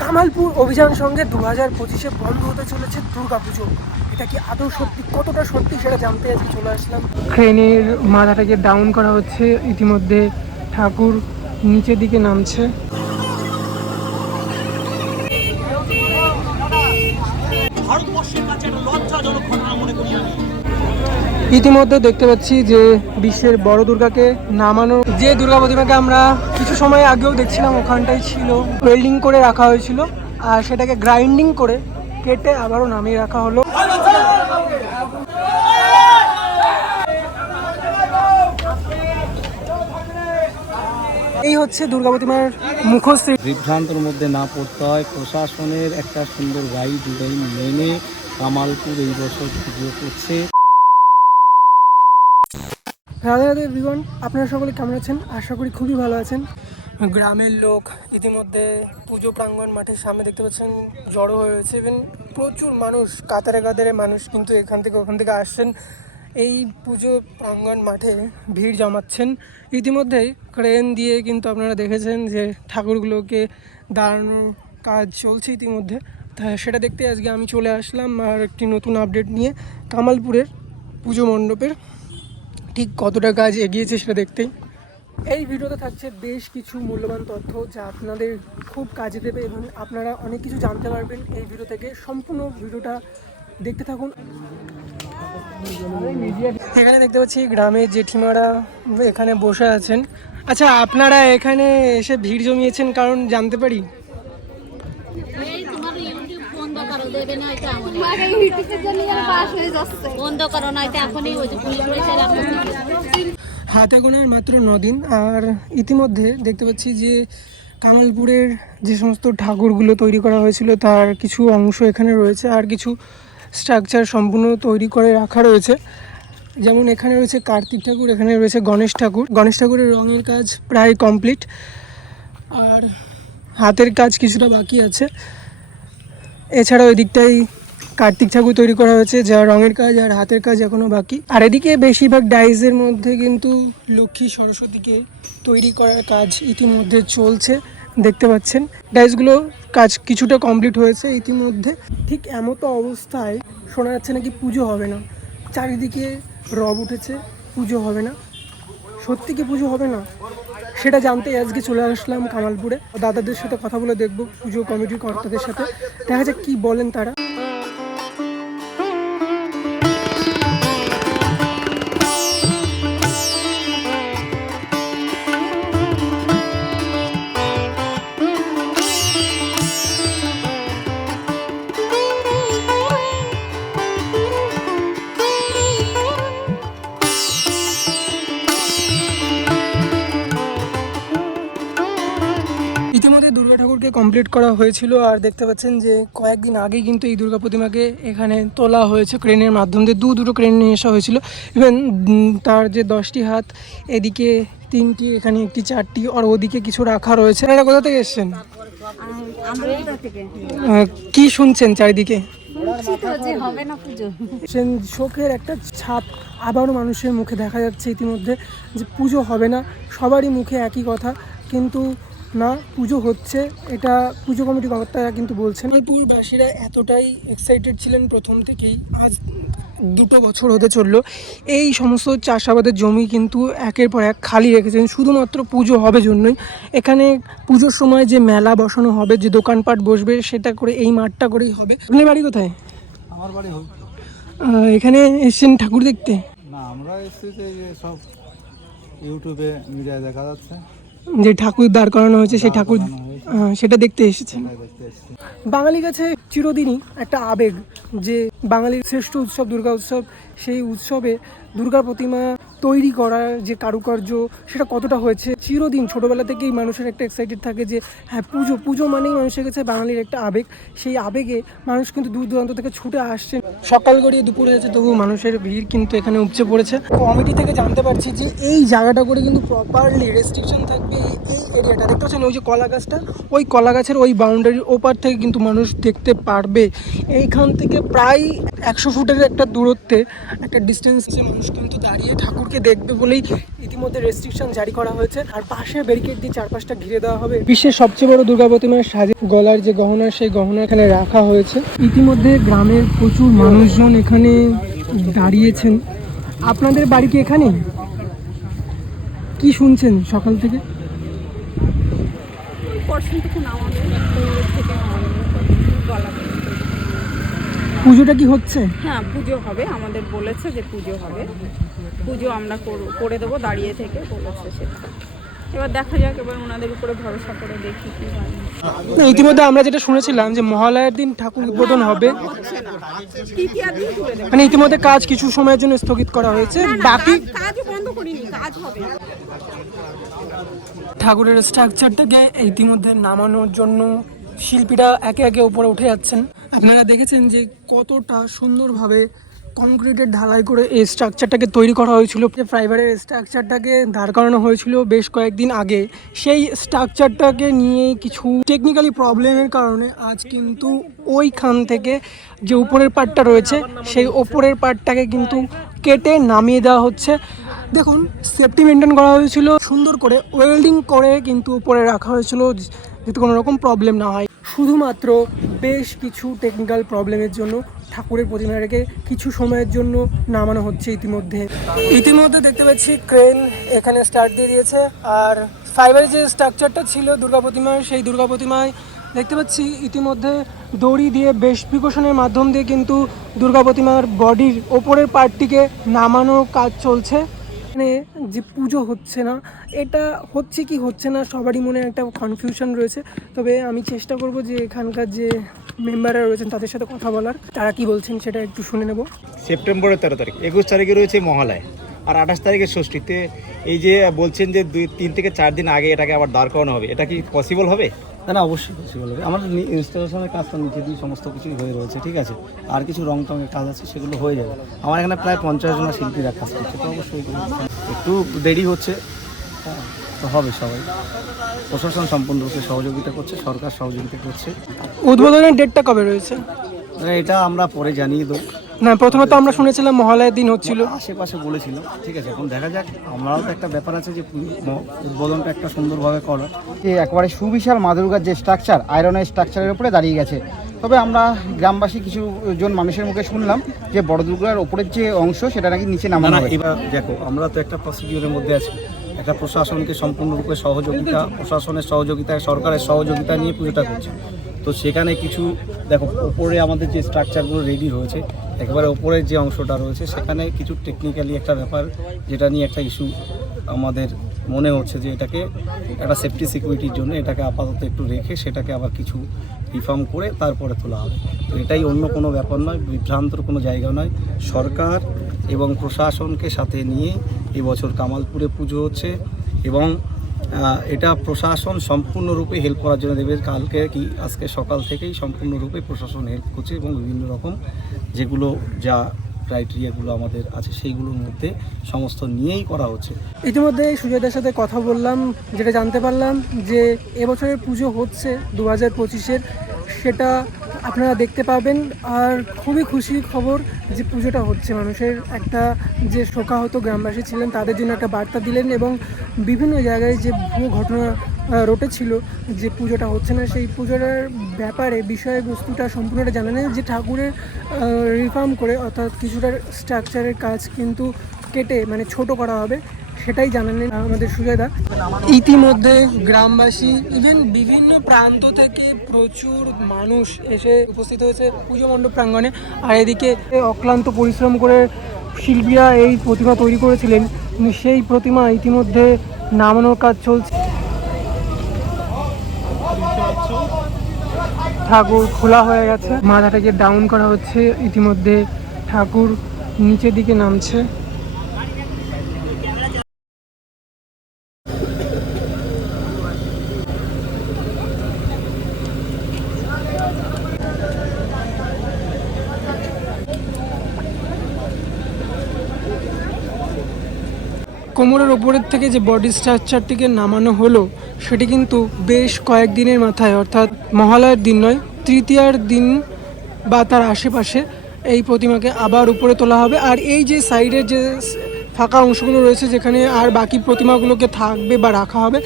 কামালপুর অভিযান সঙ্গে 2025-এ বন্ধ হতে চলেছে দুর্গাপুজো। এটা কি আদৌ সত্যি, কতটা সত্যি সেটা জানতে আজকে চলে আসলাম। ক্রেনের মাথাটাকে ডাউন করা হচ্ছে, ইতিমধ্যে ঠাকুর নিচের দিকে নামছে। ইতিমধ্যে দেখতে পাচ্ছি যে বিশ্বের বড় দুর্গাকে নামানো, যে দুর্গা প্রতিমাকে আমরা কিছু সময় আগেও দেখছিলাম ওখানটাই ছিল, ওয়েল্ডিং করে রাখা হয়েছিল আর সেটাকে গ্রাইন্ডিং করে কেটে আবারও নামিয়ে রাখা হলো। এই হচ্ছে দুর্গা প্রতিমার মুখশ্রী। বিভ্রান্তের মধ্যে না পড়তে হয়, প্রশাসনের একটা সুন্দর গাইডলাইন মেনে কামালপুর এই বছর পুজো করছে। রাধে রাধে এভরিওয়ান, আপনারা সকলে কেমন আছেন? আশা করি খুবই ভালো আছেন। গ্রামের লোক ইতিমধ্যে পুজো প্রাঙ্গণ মাঠের সামনে দেখতে পাচ্ছেন জড়ো হয়ে রয়েছে। ইভেন প্রচুর মানুষ, কাতারে কাতারে মানুষ কিন্তু এখান থেকে ওখান থেকে আসছেন, এই পুজো প্রাঙ্গণ মাঠে ভিড় জমাচ্ছেন। ইতিমধ্যেই ক্রেন দিয়ে কিন্তু আপনারা দেখেছেন যে ঠাকুরগুলোকে দাঁড়ানোর কাজ চলছে ইতিমধ্যে। তা সেটা দেখতে আজকে আমি চলে আসলাম আর একটি নতুন আপডেট নিয়ে। কামালপুরের পুজো মণ্ডপের ঠিক কতটা কাজ এগিয়েছে সেটা দেখতেই এই ভিডিওতে থাকছে বেশ কিছু মূল্যবান তথ্য যা আপনাদের খুব কাজে দেবে এবং আপনারা অনেক কিছু জানতে পারবেন এই ভিডিও থেকে। সম্পূর্ণ ভিডিওটা দেখতে থাকুন। এখানে দেখতে পাচ্ছি গ্রামের জেঠিমারা এখানে বসে আছেন। আচ্ছা, আপনারা এখানে এসে ভিড় জমিয়েছেন কারণ জানতে পারি? হাতে গোনার মাত্র 9 দিন আর ইতিমধ্যে দেখতে পাচ্ছি যে কামালপুরের যে সমস্ত ঠাকুরগুলো তৈরি করা হয়েছিল তার কিছু অংশ এখানে রয়েছে আর কিছু স্ট্রাকচার সম্পূর্ণ তৈরি করে রাখা রয়েছে। যেমন এখানে রয়েছে কার্তিক ঠাকুর, এখানে রয়েছে গণেশ ঠাকুর। গণেশ ঠাকুরের রঙের কাজ প্রায় কমপ্লিট আর হাতের কাজ কিছুটা বাকি আছে। এছাড়াও এদিকটাই কার্তিক ঠাকুর তৈরি করা হয়েছে যা রঙের কাজ আর হাতের কাজ এখনও বাকি। আর এদিকে বেশিরভাগ ডাইজের মধ্যে কিন্তু লক্ষ্মী সরস্বতীকে তৈরি করার কাজ ইতিমধ্যে চলছে, দেখতে পাচ্ছেন। ডাইসগুলো কাজ কিছুটা কমপ্লিট হয়েছে ইতিমধ্যে। ঠিক এমতো অবস্থায় শোনা যাচ্ছে নাকি পুজো হবে না, চারিদিকে রব উঠেছে, পুজো হবে না। সত্যি কি পুজো হবে না সেটা জানতে আজকে চলে আসলাম কামালপুরে। দাদাদের সাথে কথা বলে দেখব, পুজো কমিটির কর্তাদের সাথে, দেখা যাক কী বলেন তারা। ইতিমধ্যে দুর্গা ঠাকুরকে কমপ্লিট করা হয়েছিল আর দেখতে পাচ্ছেন যে কয়েকদিন আগেই কিন্তু এই দুর্গা প্রতিমাকে এখানে তোলা হয়েছে ক্রেনের মাধ্যমে দিয়ে। দুটো ক্রেন নিয়ে আসা হয়েছিল। ইভেন তার যে 10টি হাত, এদিকে 3টি, এখানে একটি 4টি আর ওদিকে কিছু রাখা রয়েছে। এটা কোথা থেকে এসছেন? কি শুনছেন চারিদিকে? শোকের একটা ছাপ আবারও মানুষের মুখে দেখা যাচ্ছে ইতিমধ্যে যে পুজো হবে না। সবারই মুখে একই কথা, কিন্তু না, পুজো হচ্ছে, এটা পুজো কমিটি কর্তারা কিন্তু বলছেন। কামালপুরবাসীরা এতটাই এক্সাইটেড ছিলেন প্রথম থেকেই, আজ 2 বছর হতে চললো। এই সমস্ত চাষাবাদের জমি কিন্তু একের পর এক খালি রেখেছেন শুধুমাত্র পুজো হবে জন্যই। এখানে পুজোর সময় যে মেলা বসানো হবে, যে দোকানপাট বসবে, সেটা করে এই মাঠটা করেই হবে। আপনার বাড়ি কোথায়? আমার বাড়ি এখানে এসছেন ঠাকুর দেখতে? না, আমরা এসেছি যে সব ইউটিউবে মিডিয়ায় দেখা যাচ্ছে যে ঠাকুর দাঁড় করানো হয়েছে, সেই ঠাকুর সেটা দেখতে এসেছেন। বাঙালির কাছে চিরদিনই একটা আবেগ যে বাঙালির শ্রেষ্ঠ উৎসব দুর্গা উৎসব, সেই উৎসবে দুর্গা প্রতিমা তৈরি করার যে কারুকার্য সেটা কতটা হয়েছে। চিরদিন ছোটোবেলা থেকেই মানুষের একটা এক্সাইটেড থাকে যে হ্যাঁ, পুজো পুজো মানেই মানুষের কাছে বাঙালির একটা আবেগ। সেই আবেগে মানুষ কিন্তু দূর দূরান্ত থেকে ছুটে আসছে। সকাল গড়িয়ে দুপুরে হয়েছে, তবু মানুষের ভিড় কিন্তু এখানে উপচে পড়েছে। কমিটি থেকে জানতে পারছি যে এই জায়গাটা করে কিন্তু প্রপারলি রেস্ট্রিকশন থাকবে। এই এরিয়াটা দেখতে পাচ্ছেন, ওই যে কলা গাছটা, ওই কলা গাছের ওই বাউন্ডারির ওপার থেকে কিন্তু মানুষ দেখতে পারবে। এইখান থেকে প্রায় 100 ফুটের একটা দূরত্বে একটা ডিস্টেন্সে মানুষ কিন্তু দাঁড়িয়ে ঠাকুরকে দেখবে বলেই ইতিমধ্যে রেস্ট্রিকশন জারি করা হয়েছে। আর পাশে ব্যারিকেড দিয়ে চারপাশটা ঘিরে দেওয়া হবে। বিশ্বের সবচেয়ে বড় দুর্গা প্রতিমার সাজে গলার যে গহনা, সেই গহনা এখানে রাখা হয়েছে। ইতিমধ্যে গ্রামের প্রচুর মানুষজন এখানে দাঁড়িয়েছেন। আপনাদের বাড়ি কি এখানে? কি শুনছেন সকাল থেকে? পুজোটা কি হচ্ছে? হ্যাঁ, পুজো হবে, আমাদের বলেছে যে পুজো হবে, পুজো আমরা করে দেবো দাঁড়িয়ে থেকে বলেছে সেটা। এবার দেখা যাক, এবার ওনাদের উপরে ভরসা করে দেখি কি হয়। না, ইতিমধ্যে আমরা যেটা শুনেছিলাম যে মহালয়ার দিন ঠাকুর উদ্বোধন হবে, হচ্ছে না, তৃতীয়া দিন তুলে দেবো। মানে ইতিমধ্যে কাজ কিছু সময়ের জন্য স্থগিত করা হয়েছে। বাকি কাজ বন্ধ করিনি, কাজ হবে। ঠাকুরের স্ট্রাকচারটাকে ইতিমধ্যে নামানোর জন্য শিল্পীরা একে একে উপরে উঠে যাচ্ছেন। আপনারা দেখেছেন যে কতটা সুন্দরভাবে কংক্রিটের ঢালাই করে এই স্ট্রাকচারটাকে তৈরি করা হয়েছিল। যে ফাইবারের স্ট্রাকচারটাকে দাঁড় করানো হয়েছিল বেশ কয়েকদিন আগে, সেই স্ট্রাকচারটাকে নিয়ে কিছু টেকনিক্যালি প্রবলেমের কারণে আজ কিন্তু ওইখান থেকে যে উপরের পার্টটা রয়েছে সেই ওপরের পার্টটাকে কিন্তু কেটে নামিয়ে দেওয়া হচ্ছে। দেখুন, সেফটি মেনটেন করা হয়েছিল, সুন্দর করে ওয়েল্ডিং করে কিন্তু উপরে রাখা হয়েছিল যাতে কোনো রকম প্রবলেম না হয়। শুধুমাত্র বেশ কিছু টেকনিক্যাল প্রবলেমের জন্য ঠাকুরের প্রতিমাটাকে কিছু সময়ের জন্য নামানো হচ্ছে। ইতিমধ্যে দেখতে পাচ্ছি ক্রেন এখানে স্টার্ট দিয়ে দিয়েছে। আর ফাইবারের যে স্ট্রাকচারটা ছিল দুর্গা প্রতিমার, সেই দুর্গা প্রতিমায় দেখতে পাচ্ছি ইতিমধ্যে দড়ি দিয়ে বেশ প্রিকশনের মাধ্যম দিয়ে কিন্তু দুর্গা প্রতিমার বডির ওপরের পার্টটিকে নামানোর কাজ চলছে। মানে যে পুজো হচ্ছে না, এটা হচ্ছে কি হচ্ছে না সবারই মনে একটা কনফিউশন রয়েছে। তবে আমি চেষ্টা করব যে এখানকার যে মেম্বাররা রয়েছেন তাদের সাথে কথা বলার, তারা কি বলছেন সেটা একটু শুনে নেব। সেপ্টেম্বরের 13 তারিখ, 21 তারিখে রয়েছে মহালয়, আর 28 তারিখে ষষ্ঠীতে। এই যে বলছেন যে 3 থেকে 4 দিন আগে এটাকে আবার দাঁড় করানো হবে, এটা কি পসিবল হবে? না, অবশ্যই পসিবল হবে। আমাদের ইনস্টলেশনের কাজটা নিচে দিয়ে সমস্ত কিছুই হয়ে রয়েছে, ঠিক আছে। আর কিছু রং টঙের কাজ আছে, সেগুলো হয়ে যাবে। আমার এখানে প্রায় 50 জন শিল্পীরা কাজ করছে, তো অবশ্যই একটু দেরি হচ্ছে, হ্যাঁ, তো হবে। সবাই প্রশাসন সম্পূর্ণরূপে সহযোগিতা করছে, সরকার সহযোগিতা করছে। উদ্বোধনের ডেটটা কবে রয়েছে? এটা আমরা পরে জানিয়ে দেবো। না, প্রথমে তো আমরা শুনেছিলাম মহালয়ার দিন হচ্ছিল, আশেপাশে বলেছিল, ঠিক আছে। এখন দেখা যাক, আমরাও তো একটা ব্যাপার আছে যে উদ্বোধনটা একটা সুন্দরভাবে করা। একেবারে সুবিশাল মা দুর্গার যে স্ট্রাকচার, আয়রনের স্ট্রাকচারের উপরে দাঁড়িয়ে গেছে। তবে আমরা গ্রামবাসী কিছু জন মানুষের মুখে শুনলাম যে বড় দুর্গার ওপরের যে অংশ সেটা নাকি নিচে নামানো হবে। এবার দেখো, আমরা তো একটা প্রসিডিউরের মধ্যে আছি, একটা প্রশাসনকে সম্পূর্ণরূপে সহযোগিতা, প্রশাসনের সহযোগিতা, সরকারের সহযোগিতা নিয়ে পুজোটা করছে। তো সেখানে কিছু দেখো, ওপরে আমাদের যে স্ট্রাকচারগুলো রেডি হয়েছে, একেবারে ওপরের যে অংশটা রয়েছে সেখানে কিছু টেকনিক্যালি একটা ব্যাপার, যেটা নিয়ে একটা ইস্যু আমাদের মনে হচ্ছে যে এটাকে একটা সেফটি সিকিউরিটির জন্য এটাকে আপাতত একটু রেখে সেটাকে আবার কিছু রিফর্ম করে তারপরে তোলা হবে। তো এটাই, অন্য কোনো ব্যাপার নয়, বিভ্রান্তর কোনো জায়গা নয়। সরকার এবং প্রশাসনকে সাথে নিয়ে এবছর কামালপুরে পুজো হচ্ছে, এবং এটা প্রশাসন সম্পূর্ণরূপে হেল্প করার জন্য দেবে। কালকে কি আজকে সকাল থেকেই সম্পূর্ণরূপে প্রশাসন হেল্প করছে, এবং বিভিন্ন রকম যেগুলো যা ক্রাইটেরিয়াগুলো আমাদের আছে সেইগুলোর মধ্যে সমস্ত নিয়েই করা হচ্ছে। ইতিমধ্যে সুজয়দার সাথে কথা বললাম, যেটা জানতে পারলাম যে এবছরের পুজো হচ্ছে 2025-এর, সেটা আপনারা দেখতে পাবেন। আর খুবই খুশির খবর যে পুজোটা হচ্ছে। মানুষের একটা যে শোকাহত গ্রামবাসী ছিলেন তাদের জন্য একটা বার্তা দিলেন, এবং বিভিন্ন জায়গায় যে ভুয়ো ঘটনা রটেছিল যে পুজোটা হচ্ছে না, সেই পুজোটার ব্যাপারে বিষয়বস্তুটা সম্পূর্ণটা জানালেন, যে ঠাকুরের রিফর্ম করে, অর্থাৎ কিছুটা স্ট্রাকচারের কাজ কিন্তু কেটে মানে ছোট করা হবে, সেটাই জানালেন আমাদের সুজয়দা। ইতিমধ্যে গ্রামবাসী, ইভেন বিভিন্ন প্রান্ত থেকে প্রচুর মানুষ এসে উপস্থিত হয়েছে পুজো মণ্ডপ প্রাঙ্গণে। আর এদিকে অক্লান্ত পরিশ্রম করে শিল্পীরা এই প্রতিমা তৈরি করেছিলেন, সেই প্রতিমা ইতিমধ্যে নামানোর কাজ চলছে। ঠাকুর খোলা হয়ে গেছে, মাথাটাকে ডাউন করা হচ্ছে, ইতিমধ্যে ঠাকুর নিচের দিকে নামছে। কোমরের ওপরের থেকে যে বডি স্ট্রাকচারটিকে নামানো হলো, সেটি কিন্তু বেশ কয়েকদিনের মাথায়, অর্থাৎ মহালয়ার দিন নয়, তৃতীয়ার দিন বা তার আশেপাশে এই প্রতিমাকে আবার উপরে তোলা হবে। আর এই যে সাইডের যে ফাঁকা অংশগুলো রয়েছে যেখানে আর বাকি প্রতিমাগুলোকে থাকবে বা রাখা হবে,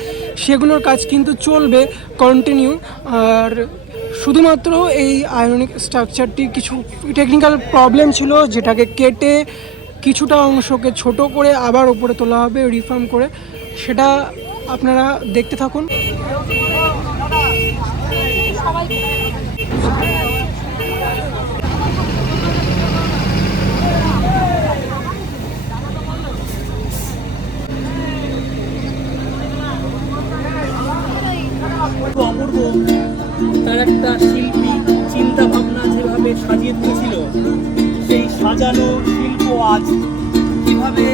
সেগুলোর কাজ কিন্তু চলবে কন্টিনিউ। আর শুধুমাত্র এই আয়রনিক স্ট্রাকচারটির কিছু টেকনিক্যাল প্রবলেম ছিল, যেটাকে কেটে কিছুটা অংশকে ছোট করে আবার উপরে তোলা হবে রিফর্ম করে। সেটা আপনারা দেখতে থাকুন। অপূর্ব তার একটা শিল্পী চিন্তা ভাবনা যেভাবে সাজিয়ে দিয়েছিল, সেই সাজানো শিল্প আজ কিভাবে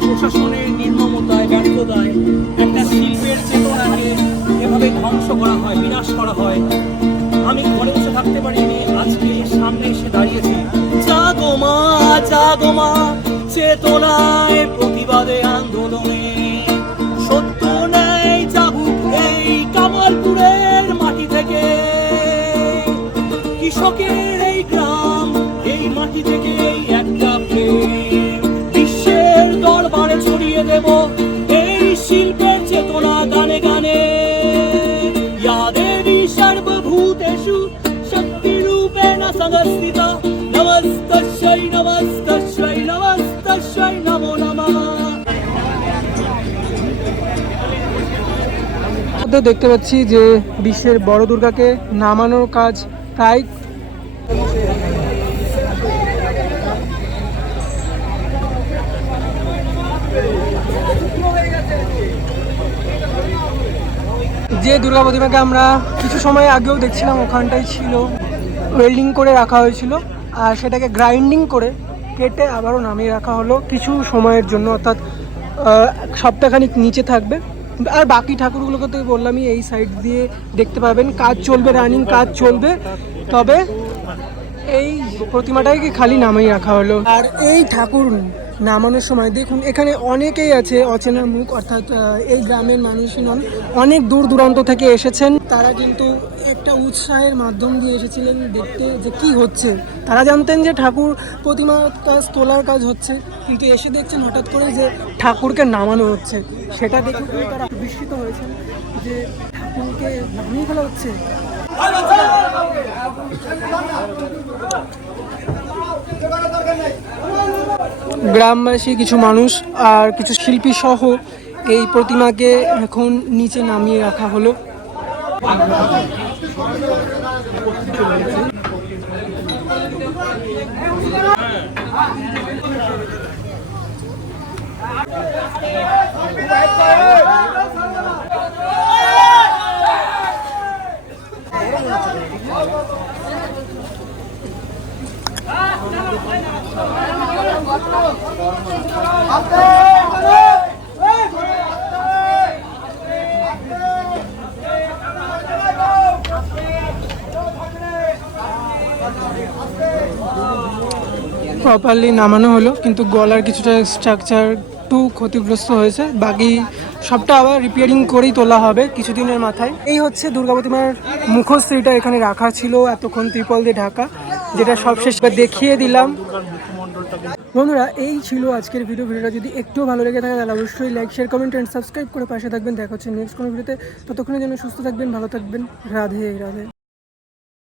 প্রশাসনের নির্মমতায় ব্যর্থতায় একটা শিল্পের চেতনাকে এভাবে ধ্বংস করা হয়, বিনাশ করা হয়। আমি ঘরে বসে থাকতে পারিনি, আজকে সামনে এসে দাঁড়িয়েছি। জাগো মা চেতনায় প্রতিবাদে আন্দোলনে, সত্য ন্যায় জাগুক এই কামালপুরের মাটি থেকে। কৃষকের এই গ্রাম, এই মাটি থেকে এই একটা প্রেম, বিশ্বের দরবারে ছড়িয়ে দেব এই শিল্পের চেতনা গানে গানে। ইয়াদেবী সর্বভূতেষু শক্তিরূপেণ সংস্থিতা, নমস্তস্যৈ নমস্তস্যৈ নমস্তস্যৈ নমো নমঃ। দেখতে পাচ্ছি যে বিশ্বের বড় দুর্গাকে নামানোর কাজ প্রায় যে দুর্গা প্রতিমাকে আমরা কিছু সময় আগেও দেখছিলাম, ওখানটাই ছিল, ওয়েল্ডিং করে রাখা হয়েছিল আর সেটাকে গ্রাইন্ডিং করে কেটে আবারও নামিয়ে রাখা হলো কিছু সময়ের জন্য, অর্থাৎ সপ্তাহখানিক নিচে থাকবে। আর বাকি ঠাকুরগুলোকে তো বললামই, এই সাইড দিয়ে দেখতে পাবেন কাজ চলবে, রানিং কাজ চলবে। তবে এই প্রতিমাটাকে খালি নামিয়ে রাখা হলো। আর এই ঠাকুর নামানোর সময় দেখুন এখানে অনেকেই আছে অচেনা মুখ, অর্থাৎ এই গ্রামের মানুষই নন, অনেক দূর দূরান্ত থেকে এসেছেন। তারা কিন্তু একটা উৎসাহের মাধ্যম দিয়ে এসেছিলেন দেখতে যে কি হচ্ছে। তারা জানতেন যে ঠাকুর প্রতিমার কাজ, তোলার কাজ হচ্ছে, কিন্তু এসে দেখছেন হঠাৎ করে যে ঠাকুরকে নামানো হচ্ছে। সেটা দেখে তারা বিস্মিত হয়েছেন যে ঠাকুরকে নামিয়ে ফেলা হচ্ছে। গ্রামবাসী, কিছু মানুষ আর কিছু শিল্পী সহ এই প্রতিমাকে এখন নিচে নামিয়ে রাখা হলো। প্রপারলি নামানো হলো, কিন্তু গলার কিছুটা স্ট্রাকচার একটু ক্ষতিগ্রস্ত হয়েছে, বাকি সবটা আবার রিপেয়ারিং করেই তোলা হবে কিছুদিনের মাথায়। এই হচ্ছে দুর্গা প্রতিমার মুখশ্রীটা এখানে রাখা ছিল এতক্ষণ ত্রিপল দিয়ে ঢাকা, যেটা সবশেষ দেখিয়ে দিলাম। বন্ধুরা, এই ছিল আজকের ভিডিওটা যদি একটু ভালো লেগে থাকে তাহলে অবশ্যই like, share, comment and subscribe করে পাশে থাকবেন। দেখা হচ্ছে নেক্সট কোনো ভিডিওতে। ততক্ষণের জন্য সুস্থ থাকবেন, ভালো থাকবেন। রাধে রাধে।